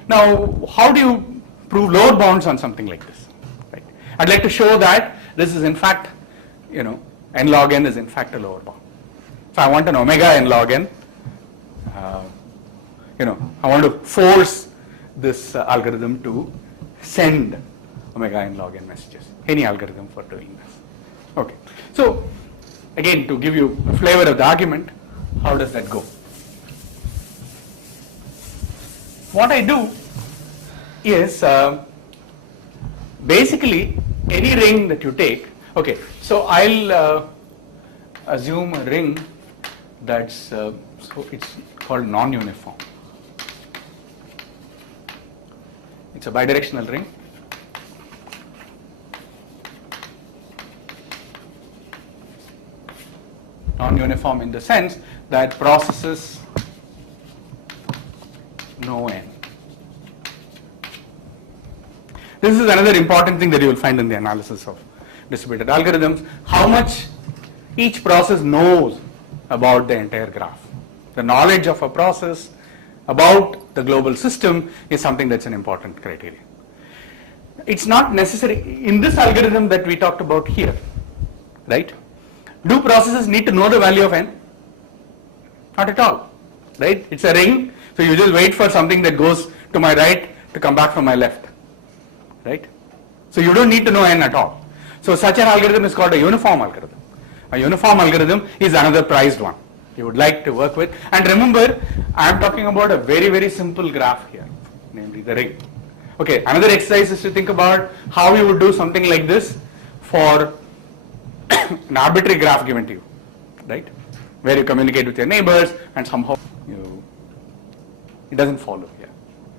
Now, how do you prove lower bounds on something like this? Right. I'd like to show that this is in fact, n log n is in fact a lower bound. So I want an omega n log n. I want to force this algorithm to send omega n log n messages. Any algorithm for doing this. Okay. So again, to give you a flavor of the argument, how does that go? What I do is basically any ring that you take. Okay, so I'll assume a ring that's so it's called non-uniform. It's a bidirectional ring. Non-uniform in the sense that processes no n. This is another important thing that you will find in the analysis of distributed algorithms, how much each process knows about the entire graph. The knowledge of a process about the global system is something that's an important criteria. It's not necessary in this algorithm that we talked about here, right? Do processes need to know the value of n? Not at all, right? It's a ring, so you just wait for something that goes to my right to come back from my left, right? So you don't need to know n at all. So such an algorithm is called a uniform algorithm. A uniform algorithm is another prized one you would like to work with. And remember, I am talking about a very, very simple graph here, namely the ring. Okay, another exercise is to think about how you would do something like this for an arbitrary graph given to you, right? Where you communicate with your neighbors and somehow it doesn't follow here.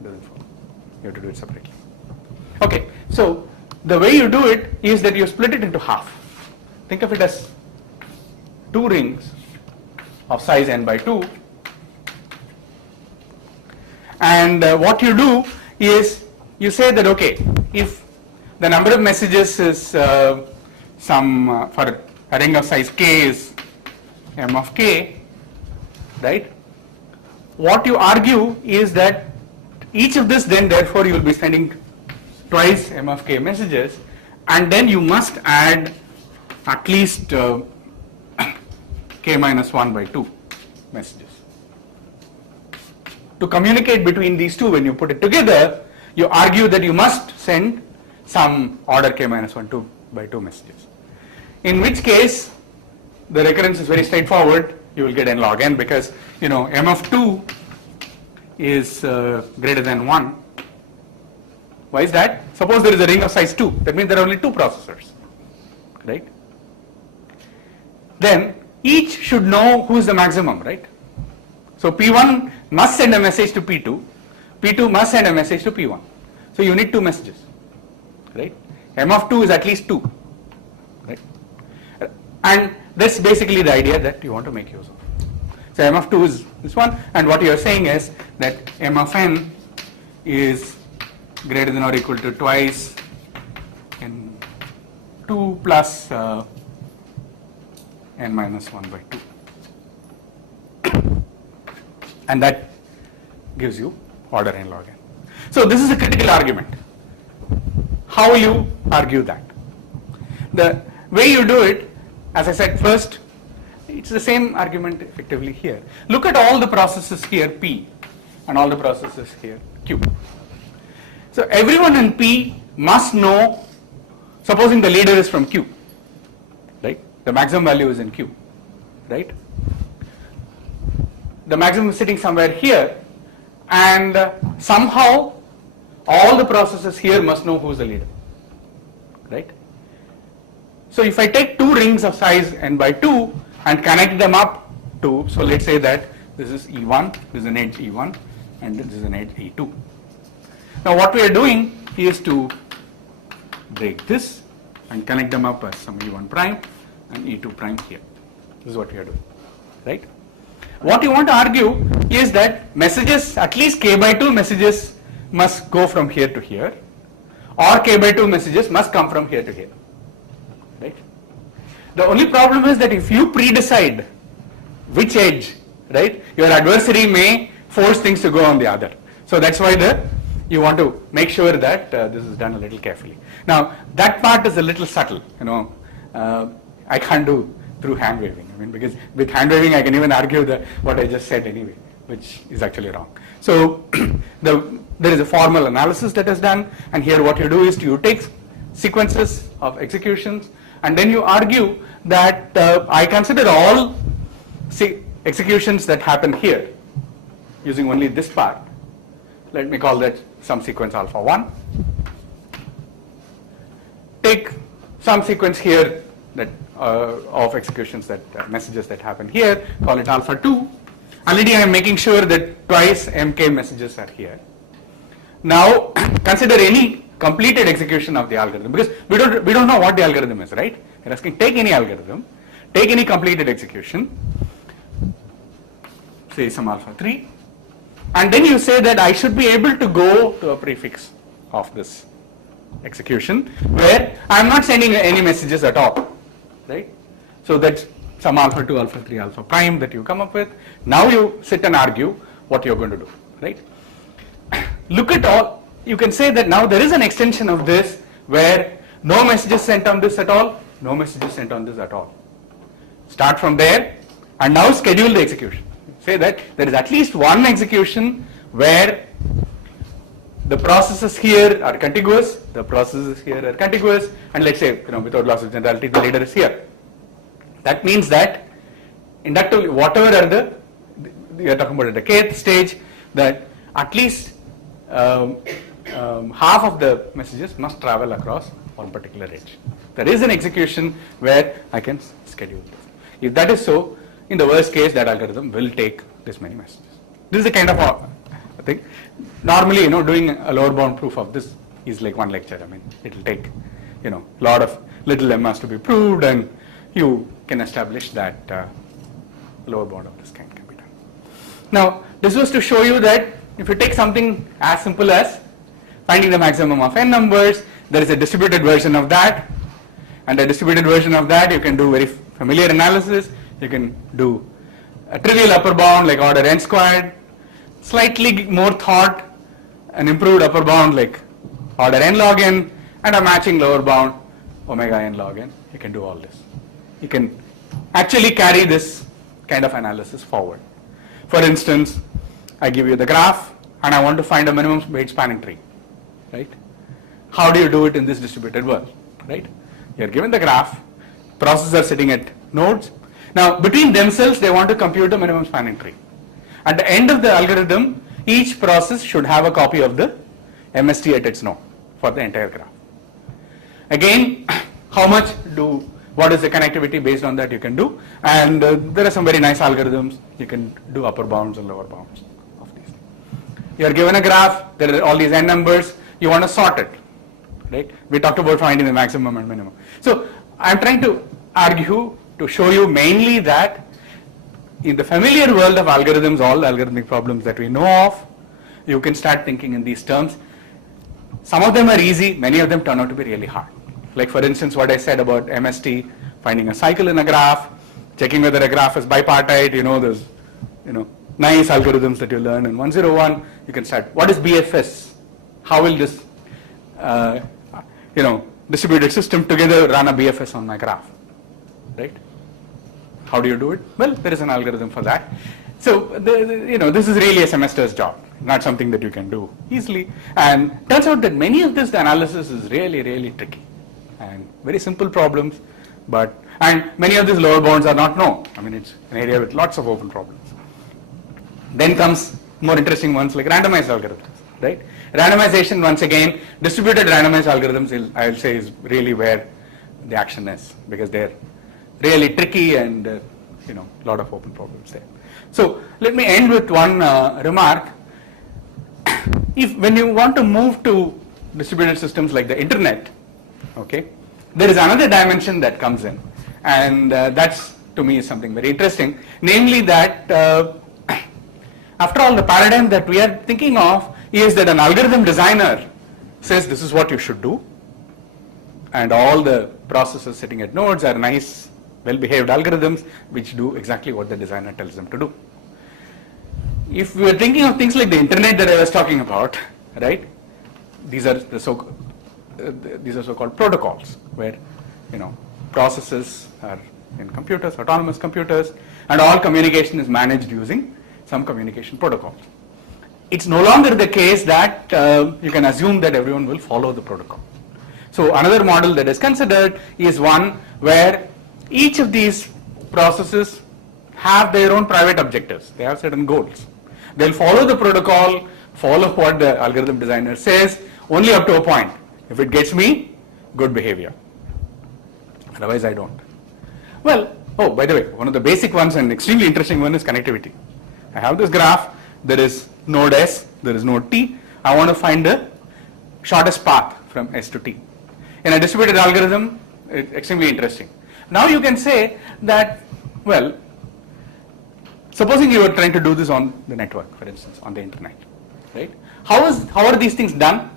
It doesn't follow. You have to do it separately. Okay, so the way you do it is that you split it into half. Think of it as two rings of size n by 2. And what you do is you say that, okay, if the number of messages is for a ring of size k is m of k, right? What you argue is that each of this then therefore you will be sending twice m of k messages, and then you must add at least k minus 1 by 2 messages. To communicate between these two, when you put it together, you argue that you must send some order k minus 1 2 by 2 messages. In which case, the recurrence is very straightforward. You will get n log n because m of 2 is greater than 1. Why is that? Suppose there is a ring of size 2. That means there are only 2 processors, right? Then each should know who is the maximum, right? So P1 must send a message to P2. P2 must send a message to P1. So you need 2 messages, right? M of 2 is at least 2, right? And that's basically the idea that you want to make use of. So M of 2 is this one, and what you are saying is that M of n is greater than or equal to twice n 2 plus n minus 1 by 2. And that gives you order n log n. So this is a critical argument. How will you argue that? The way you do it, as I said first, it's the same argument effectively here. Look at all the processes here P and all the processes here Q. So everyone in P must know, supposing the leader is from Q, right? The maximum value is in Q, right? The maximum is sitting somewhere here, and somehow all the processes here must know who is the leader, right? So if I take 2 rings of size n by 2 and connect them up to, so let's say that this is E1, this is an edge E1, and this is an edge E2. Now what we are doing is to break this and connect them up as some E1 prime and E2 prime here. This is what we are doing, right? What you want to argue is that messages, at least k by 2 messages must go from here to here, or k by 2 messages must come from here to here, right? The only problem is that if you predecide which edge, right, your adversary may force things to go on the other. So that's why you want to make sure that this is done a little carefully. Now that part is a little subtle, I can't do through hand waving. I mean, because with hand waving I can even argue what I just said anyway, which is actually wrong. So there is a formal analysis that is done, and here what you do is you take sequences of executions, and then you argue that I consider all executions that happen here using only this part. Let me call that some sequence alpha 1. Take some sequence here that of executions that messages that happen here, call it alpha 2. Already I am making sure that twice mk messages are here. Now consider any completed execution of the algorithm, because we don't know what the algorithm is, right? You're asking, take any algorithm, take any completed execution, say some alpha 3, and then you say that I should be able to go to a prefix of this execution where I'm not sending any messages at all, right? So that's some alpha 2, alpha 3, alpha prime that you come up with. Now you sit and argue what you're going to do, right? Look at all, you can say that now there is an extension of this where no messages sent on this at all, no messages sent on this at all. Start from there and now schedule the execution. Say that there is at least one execution where the processes here are contiguous, the processes here are contiguous, and let's say, without loss of generality, the leader is here. That means that inductively, whatever are we are talking about at the kth stage, that at least half of the messages must travel across one particular edge. There is an execution where I can schedule this. If that is so, in the worst case, that algorithm will take this many messages. This is the kind of thing. Normally, doing a lower bound proof of this is like one lecture. I mean, it will take, lot of little lemmas to be proved, and you can establish that lower bound of this kind can be done. Now, this was to show you that if you take something as simple as finding the maximum of n numbers, there is a distributed version of that, and a distributed version of that you can do very familiar analysis. You can do a trivial upper bound like order n squared, slightly more thought, an improved upper bound like order n log n, and a matching lower bound omega n log n. You can do all this. You can actually carry this kind of analysis forward. For instance, I give you the graph and I want to find a minimum weight spanning tree, right? How do you do it in this distributed world, right? You're given the graph, processes are sitting at nodes. Now, between themselves, they want to compute a minimum spanning tree. At the end of the algorithm, each process should have a copy of the MST at its node for the entire graph. Again, what is the connectivity based on that you can do, and there are some very nice algorithms. You can do upper bounds and lower bounds of these. You are given a graph, there are all these n numbers, you want to sort it, right? We talked about finding the maximum and minimum. So I'm trying to argue to show you mainly that in the familiar world of algorithms, all algorithmic problems that we know of, you can start thinking in these terms. Some of them are easy, many of them turn out to be really hard. Like for instance, what I said about MST, finding a cycle in a graph, checking whether a graph is bipartite, there's, nice algorithms that you learn in 101, you can start, what is BFS? How will this, distributed system together run a BFS on my graph, right? How do you do it? Well, there is an algorithm for that. So, this is really a semester's job, not something that you can do easily. And turns out that many of this analysis is really, really tricky and very simple problems, and many of these lower bounds are not known. I mean, it's an area with lots of open problems. Then comes more interesting ones like randomized algorithms, right? Randomization, once again, distributed randomized algorithms, I'll say, is really where the action is, because they're really tricky and a lot of open problems there. So let me end with one remark. When you want to move to distributed systems like the internet, okay, there is another dimension that comes in, and that's, to me, is something very interesting, namely that after all, the paradigm that we are thinking of is that an algorithm designer says this is what you should do, and all the processes sitting at nodes are nice, well-behaved algorithms which do exactly what the designer tells them to do. If we are thinking of things like the internet that I was talking about, right, these are so-called protocols where processes are in computers, autonomous computers, and all communication is managed using some communication protocols. It's no longer the case that you can assume that everyone will follow the protocol. So another model that is considered is one where each of these processes have their own private objectives. They have certain goals. They'll follow the protocol, follow what the algorithm designer says, only up to a point. If it gets me, good behavior. Otherwise, I don't. Well, oh, by the way, one of the basic ones and extremely interesting one is connectivity. I have this graph. There is node S, there is node T. I want to find the shortest path from S to T. In a distributed algorithm, it's extremely interesting. Now you can say that, well, supposing you are trying to do this on the network, for instance, on the internet, right? How are these things done?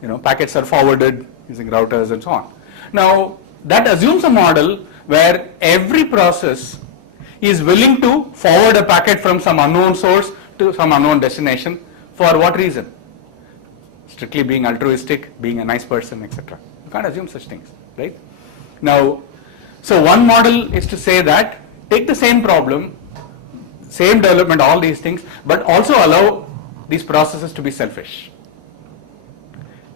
You know, packets are forwarded using routers and so on. Now, that assumes a model where every process is willing to forward a packet from some unknown source to some unknown destination. For what reason? Strictly being altruistic, being a nice person, etc. You can't assume such things, right? Now, so one model is to say that take the same problem, same development, all these things, but also allow these processes to be selfish.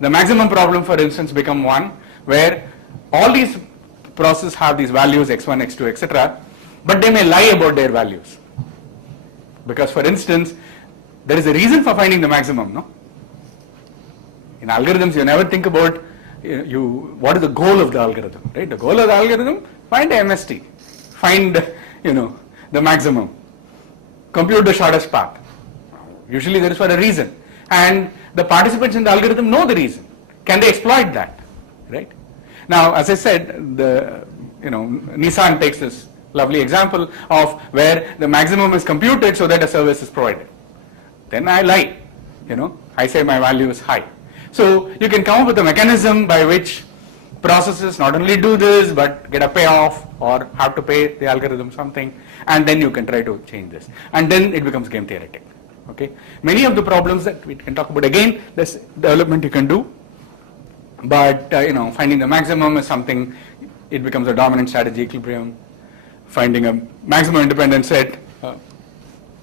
The maximum problem, for instance, become one where all these processes have these values x1, x2, etc., but they may lie about their values. Because, for instance, there is a reason for finding the maximum, no? In algorithms, you never think about what is the goal of the algorithm, right? The goal of the algorithm, find the MST, find, the maximum, compute the shortest path. Usually there is for a reason. And the participants in the algorithm know the reason. Can they exploit that, right? Now, as I said, Nissan takes this lovely example of where the maximum is computed so that a service is provided. Then I lie, I say my value is high. So you can come up with a mechanism by which processes not only do this but get a payoff or have to pay the algorithm something, and then you can try to change this. And then it becomes game theoretic. Okay. Many of the problems that we can talk about, again, this development you can do, but finding the maximum is something, it becomes a dominant strategy equilibrium. Finding a maximum independent set,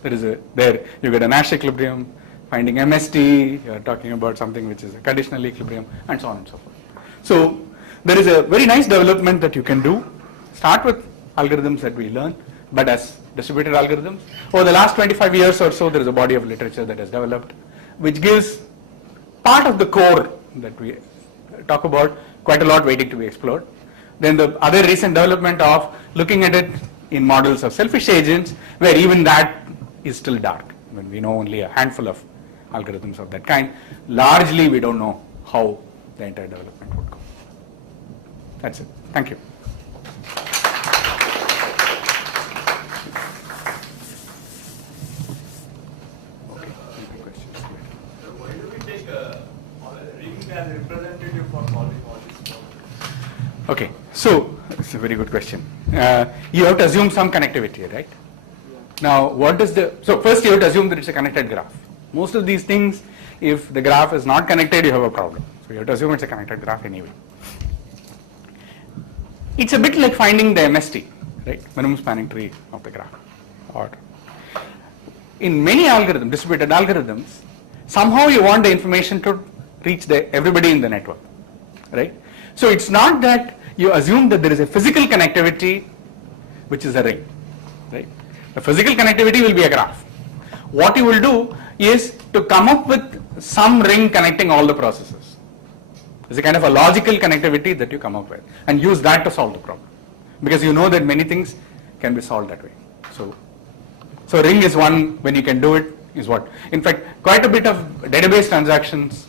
there you get a Nash equilibrium. Finding MST, you are talking about something which is a conditional equilibrium, and so on and so forth. So there is a very nice development that you can do. Start with algorithms that we learn, but as distributed algorithms. Over the last 25 years or so, there is a body of literature that has developed, which gives part of the core that we talk about, quite a lot waiting to be explored. Then the other recent development of looking at it in models of selfish agents, where even that is still dark. When we know only a handful of algorithms of that kind, largely we don't know how the entire development would go. That's it. Thank you. Why do we take a ring as a representative for solving all these problems? Okay, so it's a very good question. You have to assume some connectivity, right? Now, so first you have to assume that it's a connected graph. Most of these things, if the graph is not connected, you have a problem. So you have to assume it's a connected graph anyway. It's a bit like finding the MST, right? Minimum spanning tree of the graph. Or in many algorithms, distributed algorithms, somehow you want the information to reach everybody in the network, right? So it's not that you assume that there is a physical connectivity, which is a ring, right? The physical connectivity will be a graph. What you will do is to come up with some ring connecting all the processes. It's a kind of a logical connectivity that you come up with and use that to solve the problem. Because you know that many things can be solved that way. So ring is one, when you can do it, is what. In fact, quite a bit of database transactions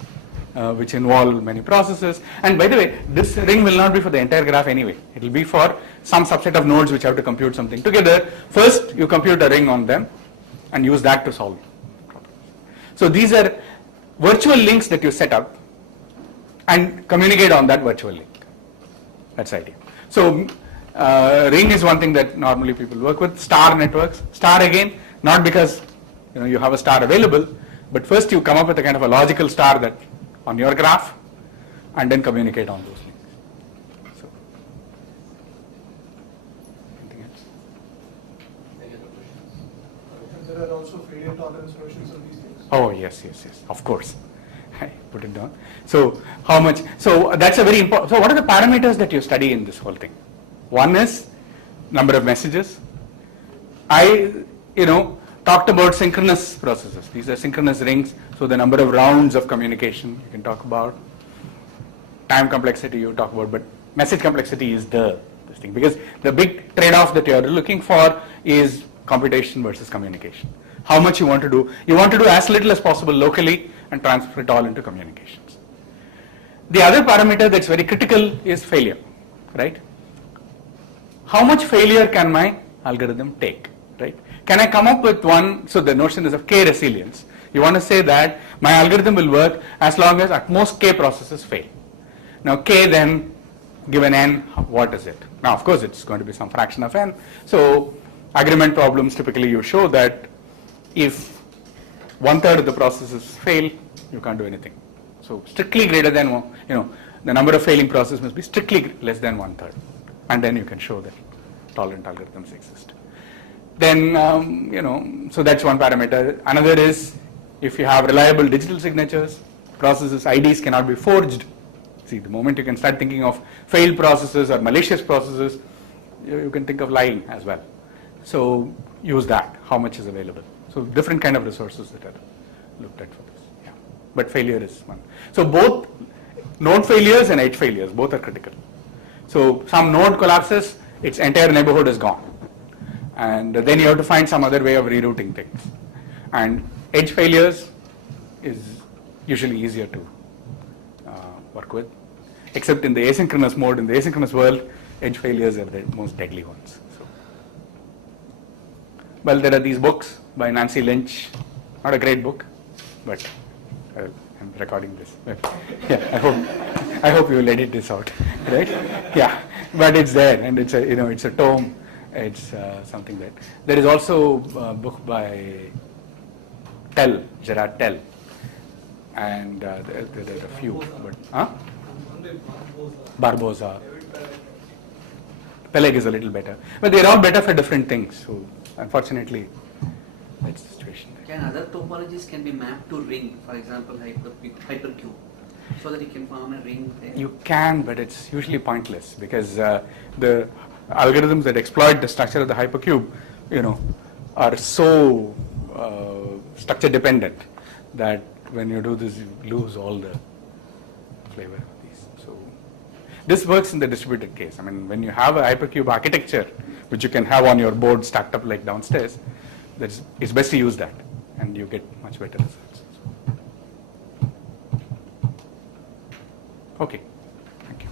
which involve many processes. And by the way, this ring will not be for the entire graph anyway. It will be for some subset of nodes which have to compute something together. First, you compute a ring on them and use that to solve problems. So these are virtual links that you set up and communicate on that virtual link. That's the idea. So ring is one thing that normally people work with. Star networks. Star again, not because you have a star available, but first you come up with a kind of a logical star that on your graph, and then communicate on those links. So, anything else? Any other questions? And there are also failure tolerance notions of these things. Oh yes, of course. I put it down. So how much? So that's a very important. So what are the parameters that you study in this whole thing? One is number of messages. I, talked about synchronous processes. These are synchronous rings, so the number of rounds of communication you can talk about. Time complexity you talk about, but message complexity is this thing, because the big trade-off that you are looking for is computation versus communication. How much you want to do. You want to do as little as possible locally and transfer it all into communications. The other parameter that's very critical is failure, right? How much failure can my algorithm take, right? Can I come up with one, so the notion is of K resilience. You want to say that my algorithm will work as long as at most K processes fail. Now K then, given N, what is it? Now of course it's going to be some fraction of N. So agreement problems, typically you show that if 1/3 of the processes fail, you can't do anything. So strictly greater than, the number of failing processes must be strictly less than 1/3. And then you can show that tolerant algorithms exist. Then, so that's one parameter. Another is if you have reliable digital signatures, processes, IDs cannot be forged. See, the moment you can start thinking of failed processes or malicious processes, you can think of lying as well. So use that, how much is available. So different kind of resources that are looked at for this. Yeah. But failure is one. So both node failures and edge failures, both are critical. So some node collapses, its entire neighborhood is gone. And then you have to find some other way of rerouting things. And edge failures is usually easier to work with, except in the asynchronous mode. In the asynchronous world, edge failures are the most deadly ones. So, well, there are these books by Nancy Lynch, not a great book, but I'm recording this. But, yeah, I hope you will edit this out, right? Yeah, but it's there, and it's a tome. It's something that there is also a book by Gerard Tell, and there are a few, but Barbosa. Peleg is a little better, but they're all better for different things. So unfortunately, that's the situation. Can other topologies can be mapped to ring, for example, hypercube, so that you can form a ring there? You can, but it's usually pointless because the algorithms that exploit the structure of the hypercube, are so structure dependent that when you do this, you lose all the flavor of these. So this works in the distributed case. I mean, when you have a hypercube architecture, which you can have on your board stacked up like downstairs, it's best to use that, and you get much better results. Okay, thank you.